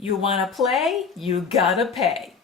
You wanna play? You gotta pay.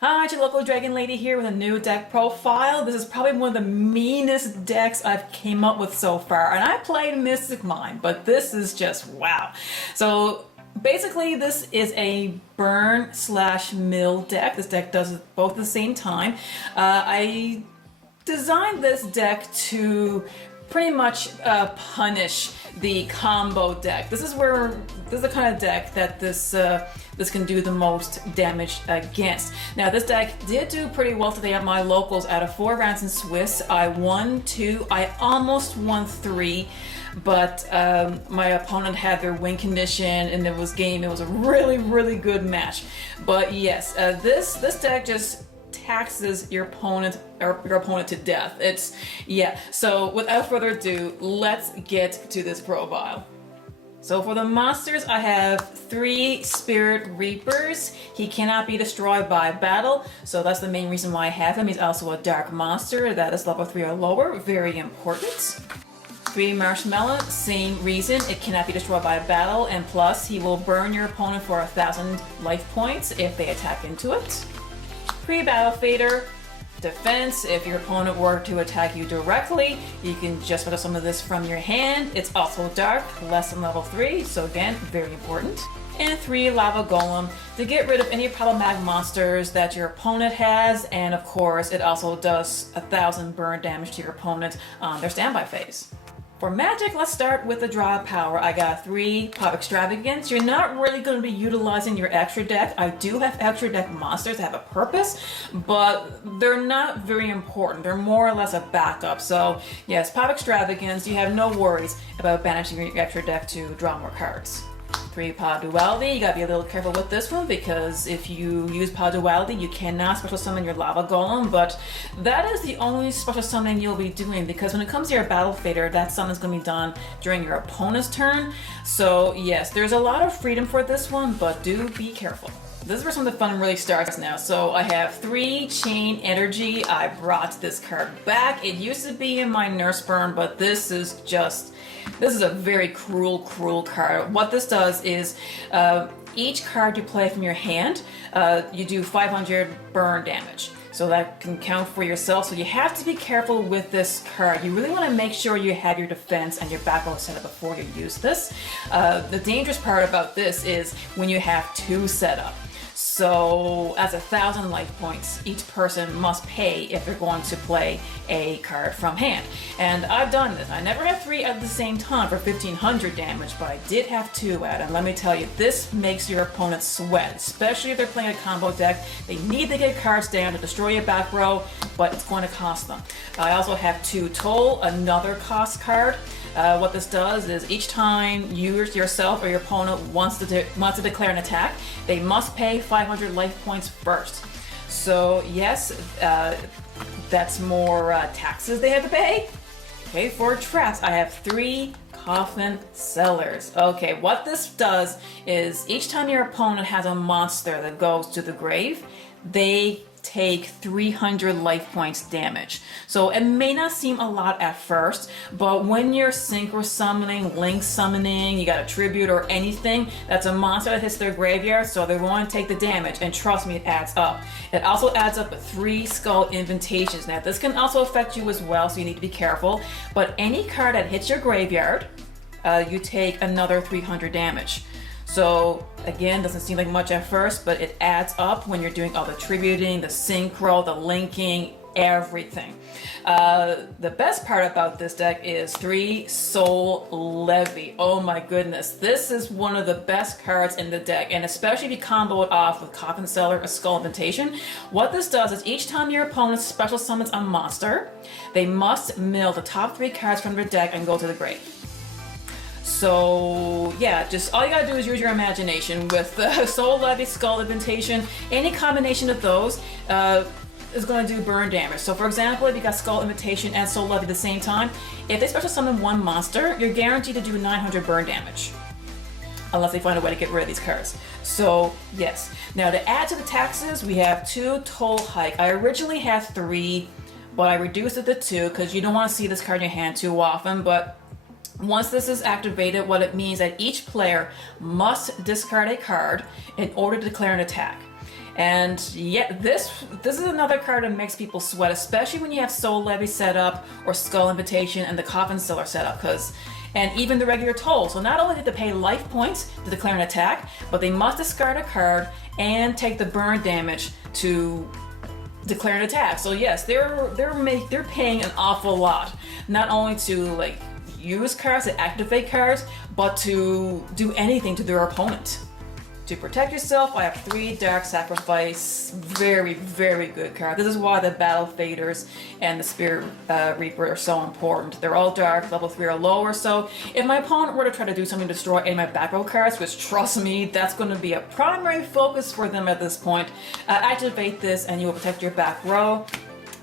Hi, it's your local dragon lady here with a new deck profile. This is probably one of the meanest decks I've came up with so far, and I played Mystic Mine, but this is just wow. So basically this is a burn slash mill deck. This deck does it both at the same time. I designed this deck to pretty much punish the combo deck. This is the kind of deck that this can do the most damage against. Now this deck did do pretty well today at my locals. Out of 4 rounds in Swiss, I won 2. I almost won 3, but my opponent had their win condition and it was game. It was a really good match. But yes, this deck just taxes your opponent to death. So without further ado, let's get to this profile. So for the monsters, I have 3 Spirit Reapers. He cannot be destroyed by battle, so that's the main reason why I have him. He's also a dark monster that is level 3 or lower, very important. 3 Marshmallow, same reason, it cannot be destroyed by battle, and plus he will burn your opponent for 1,000 life points if they attack into it. 3 Battle Fader, defense, if your opponent were to attack you directly, you can just put some of this from your hand. It's also dark, less than level 3, so again, very important. And 3 Lava Golem to get rid of any problematic monsters that your opponent has, and of course, it also does 1,000 burn damage to your opponent on their standby phase. For magic, let's start with the draw power. I got 3 Pop Extravagance. You're not really going to be utilizing your extra deck. I do have extra deck monsters that have a purpose, but they're not very important. They're more or less a backup. So yes, Pop Extravagance, you have no worries about banishing your extra deck to draw more cards. 3 Pod Duality, you gotta be a little careful with this one because if you use Pod Duality, you cannot special summon your Lava Golem, but that is the only special summoning you'll be doing because when it comes to your Battle Fader, that summon is gonna be done during your opponent's turn. So yes, there's a lot of freedom for this one, but do be careful. This is where some of the fun really starts now. So I have 3 Chain Energy. I brought this card back. It used to be in my Nurse Burn, but this is a very cruel card. What this does is each card you play from your hand, you do 500 burn damage. So that can count for yourself. So you have to be careful with this card. You really want to make sure you have your defense and your backbone set up before you use this. The dangerous part about this is when you have 2 set up. So as 1,000 life points, each person must pay if they're going to play a card from hand. And I've done this. I never have 3 at the same time for 1,500 damage, but I did have 2 at. And let me tell you, this makes your opponent sweat, especially if they're playing a combo deck. They need to get cards down to destroy your back row, but it's going to cost them. I also have 2 Toll, another cost card. What this does is each time you yourself or your opponent wants to declare an attack, they must pay 500 life points first. So yes, that's more taxes they have to pay. Okay, for traps, I have 3 Coffin Sellers. Okay, what this does is each time your opponent has a monster that goes to the grave, they take 300 life points damage. So it may not seem a lot at first, but when you're synchro summoning, link summoning, you got a tribute or anything, that's a monster that hits their graveyard, so they want to take the damage, and trust me, it adds up. It also adds up 3 Skull Invitations. Now this can also affect you as well, so you need to be careful, but any card that hits your graveyard, you take another 300 damage. So again, doesn't seem like much at first, but it adds up when you're doing all the tributing, the synchro, the linking, everything. The best part about this deck is 3 Soul Levy. Oh my goodness, this is one of the best cards in the deck, and especially if you combo it off with Coffin Seller or Skull Invitation. What this does is each time your opponent special summons a monster, they must mill the top 3 cards from their deck and go to the grave. So yeah, just all you gotta do is use your imagination with the Soul Levy, Skull Invitation. Any combination of those is going to do burn damage. So for example, if you got Skull Invitation and Soul Levy at the same time, if they special summon one monster, you're guaranteed to do 900 burn damage. unless they find a way to get rid of these cards. So yes. Now to add to the taxes, we have 2 toll hike. I originally had 3, but I reduced it to 2 because you don't want to see this card in your hand too often. But once this is activated, what it means that each player must discard a card in order to declare an attack. And yeah, this is another card that makes people sweat, especially when you have Soul Levy set up or Skull Invitation and the Coffin Seller set up, and even the regular toll. So not only did they pay life points to declare an attack, but they must discard a card and take the burn damage to declare an attack. So yes, they're paying an awful lot, not only to like use cards, to activate cards, but to do anything to their opponent. To protect yourself, I have 3 Dark Sacrifice. Very, very good card. This is why the Battle Faders and the Spirit Reaper are so important. They're all dark, level 3 or lower, so if my opponent were to try to do something to destroy any of my back row cards, which trust me, that's going to be a primary focus for them at this point, activate this and you will protect your back row.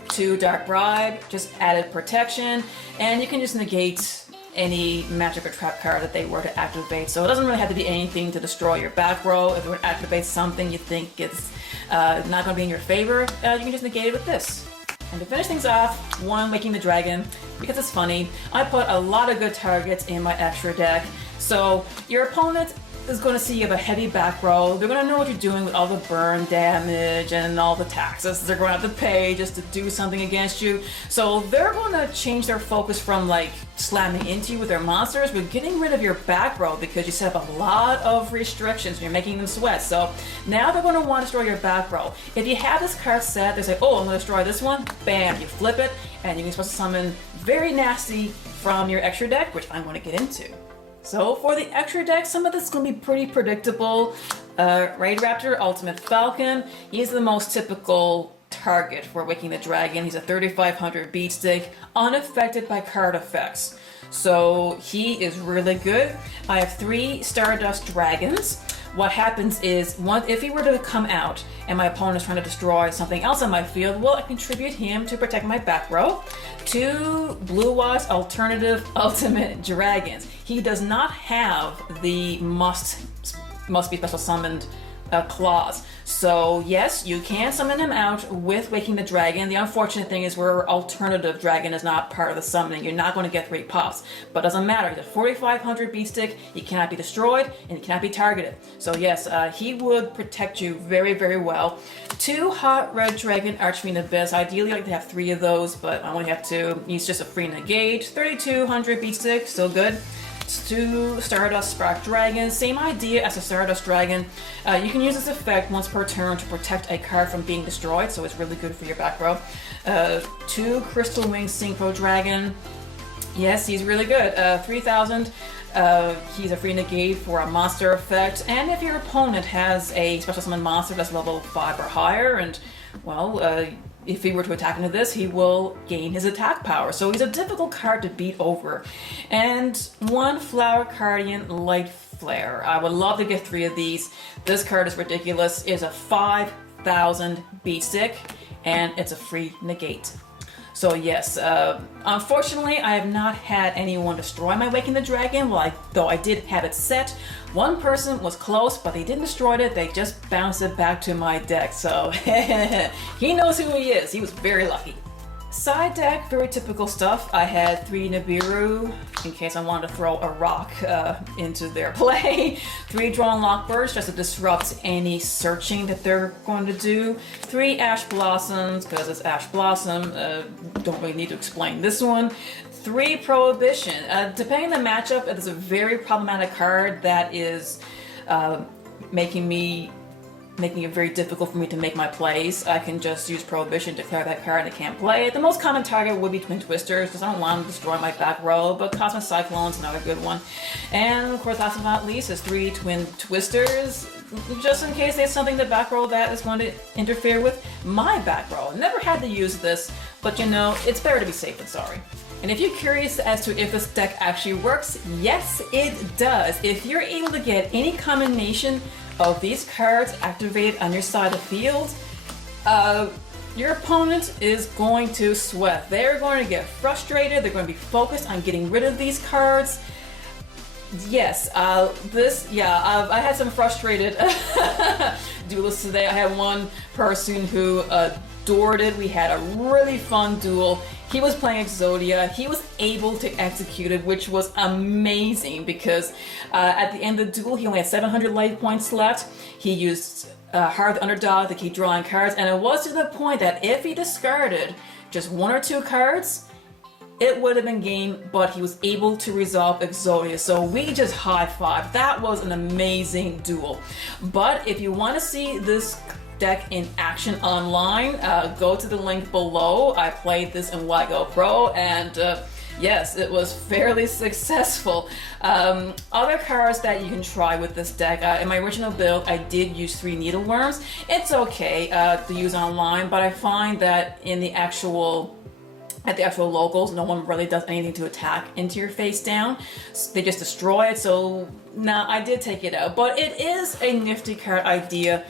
2 Dark Bribe, just added protection, and you can just negate any magic or trap card that they were to activate. So it doesn't really have to be anything to destroy your back row. If you were to activate something you think is not going to be in your favor, you can just negate it with this. And to finish things off, 1 Waking the Dragon, because it's funny. I put a lot of good targets in my extra deck. So your opponent is going to see you have a heavy back row. They're going to know what you're doing with all the burn damage and all the taxes they're going to have to pay just to do something against you. So they're going to change their focus from like slamming into you with their monsters, but getting rid of your back row because you set up a lot of restrictions and you're making them sweat. So now they're going to want to destroy your back row. If you have this card set, they say, oh, I'm going to destroy this one. Bam, you flip it, and you can supposed to summon very nasty from your extra deck, which I'm going to get into. So for the extra deck, some of this is going to be pretty predictable. Raid Raptor, Ultimate Falcon, he's the most typical target for Waking the Dragon. He's a 3500 beat stick, unaffected by card effects. So he is really good. I have 3 Stardust Dragons. What happens is, if he were to come out and my opponent is trying to destroy something else on my field, well, I contribute him to protect my back row. 2 Blue Eyes Alternative Ultimate Dragons. He does not have the must be special summoned clause. So yes, you can summon him out with Waking the Dragon. The unfortunate thing is where Alternative Dragon is not part of the summoning, you're not going to get 3 pops. But it doesn't matter, he's a 4500 beat stick, he cannot be destroyed, and he cannot be targeted. So yes, he would protect you very, very well. 2 Hot Red Dragon Archfiend Abyss. Ideally I'd like to have 3 of those, but I only have 2. He's just a free negate. 3200 beat stick, still good. 2 Stardust Spark Dragon, same idea as a Stardust Dragon. You can use this effect once per turn to protect a card from being destroyed, so it's really good for your back row. 2 Crystal Wing Synchro Dragon. Yes, he's really good. 3000. He's a free negate for a monster effect, and if your opponent has a special summon monster that's level 5 or higher, and well, if he were to attack into this, he will gain his attack power. So he's a difficult card to beat over. And 1 Flower Guardian Light Flare. I would love to get 3 of these. This card is ridiculous. It's a 5000 beat stick, and it's a free negate. So yes, unfortunately, I have not had anyone destroy my Waking the Dragon, though I did have it set. 1 person was close, but they didn't destroy it, they just bounced it back to my deck, so he knows who he is. He was very lucky. Side deck, very typical stuff. I had 3 Nibiru, in case I wanted to throw a rock into their play. 3 Drawn Lockbirds, just to disrupt any searching that they're going to do. 3 Ash Blossoms, because it's Ash Blossom, don't really need to explain this one. 3 Prohibition. Depending on the matchup, it is a very problematic card that is making it very difficult for me to make my plays. I can just use Prohibition, declare that card, and I can't play it. The most common target would be Twin Twisters, because I don't want to destroy my back row, but Cosmic Cyclone's another good one. And of course, last but not least, is 3 Twin Twisters, just in case there's something in the back row that is going to interfere with my back row. Never had to use this, but you know, it's better to be safe than sorry. And if you're curious as to if this deck actually works, yes, it does. If you're able to get any combination of these cards activated on your side of the field, your opponent is going to sweat. They're going to get frustrated, they're going to be focused on getting rid of these cards. Yes, I had some frustrated duelists today. I had one person who adored it. We had a really fun duel. He was playing Exodia. He was able to execute it, which was amazing because at the end of the duel, he only had 700 life points left. He used Heart of the Underdog to keep drawing cards, and it was to the point that if he discarded just one or two cards, it would have been game, but he was able to resolve Exodia. So we just high-fived. That was an amazing duel. But if you want to see this deck in action online, go to the link below. I played this in WIGO Pro, and yes, it was fairly successful. Other cards that you can try with this deck, in my original build, I did use 3 Needleworms. It's okay to use online, but I find that in the actual locals, no one really does anything to attack into your face down. They just destroy it, so nah, I did take it out. But it is a nifty card idea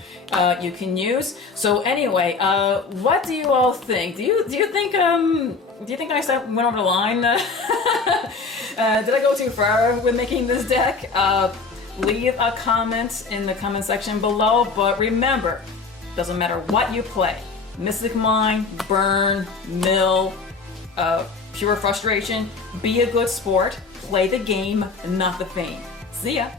you can use. So anyway, what do you all think? Do you think I went over the line? Did I go too far with making this deck? Leave a comment in the comment section below, but remember, doesn't matter what you play. Mystic Mine, Burn, Mill, pure frustration, be a good sport, play the game, not the fame. See ya!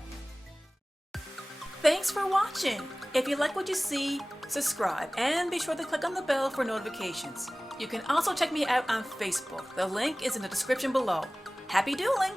Thanks for watching! If you like what you see, subscribe and be sure to click on the bell for notifications. You can also check me out on Facebook. The link is in the description below. Happy dueling!